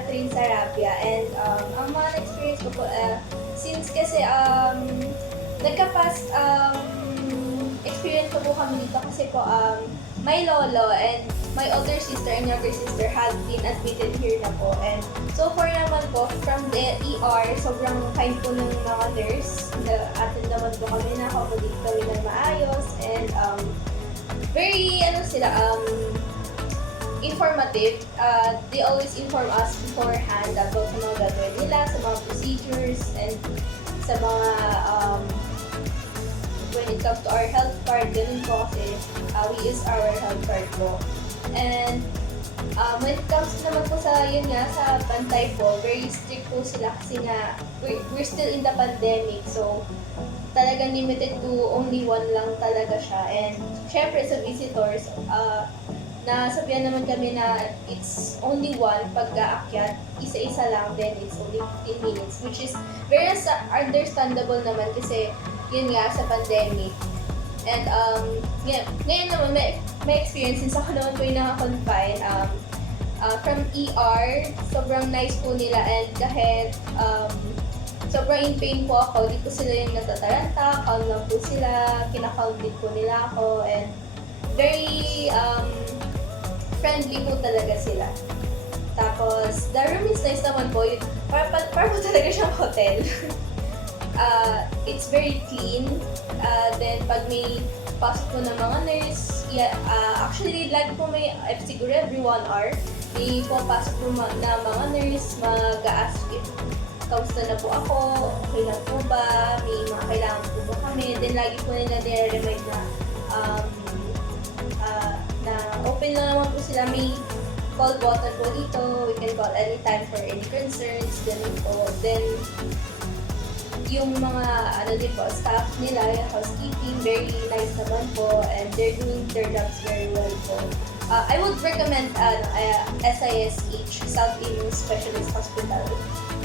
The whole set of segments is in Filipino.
Catherine Sarabia and ang mga experience ko po, since kasi nagka-past experience ko po kami dito kasi po my lolo and my older sister and younger sister have been admitted here na po. And so far naman po, from the ER, sobrang kind po ng mga nurse. Atin naman po kami, na-accommodate kami ng maayos. And very, informative. They always inform us beforehand about sa mga gagawin nila, sa mga procedures, and sa mga when it comes to our health card, ganun po kasi we use our health card po. And when it comes naman po sa, yun nga, sa bantay po, very strict po sila kasi nga, we're still in the pandemic. So, talagang limited to only one lang talaga siya. And, syempre sa visitors, nasabihan naman kami na it's only one pag-aakyat, isa-isa lang, then it's only 15 minutes, which is very understandable naman kasi, yun nga, sa pandemic. And ngayon naman may experience since ako naman po yung naka-confine from ER, sobrang nice po nila and kahit sobrang in pain po ako, di po sila yung natataranta, calm lang po sila, kinakalm din po nila ako and very friendly po talaga sila. Tapos, the room is nice naman po, para po talaga siyang hotel. It's very clean. Then, pag may pasok po ng mga nurse, actually, lagi po may, siguro every 1 hour, may pumapasok po na mga nurse, mag-ask if kamusta na po ako, okay lang po ba, may mga kailangan po ba kami. Then, lagi po nila nire-remind na open lang naman po sila, may call button po dito, we can call anytime for any concerns, ganun po. Then, yung mga din po, staff nila, yung housekeeping, very nice naman po and they're doing their jobs very well po. I would recommend SISH, South Imus Specialist Hospital.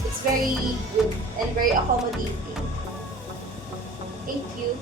It's very good and very accommodating. Thank you.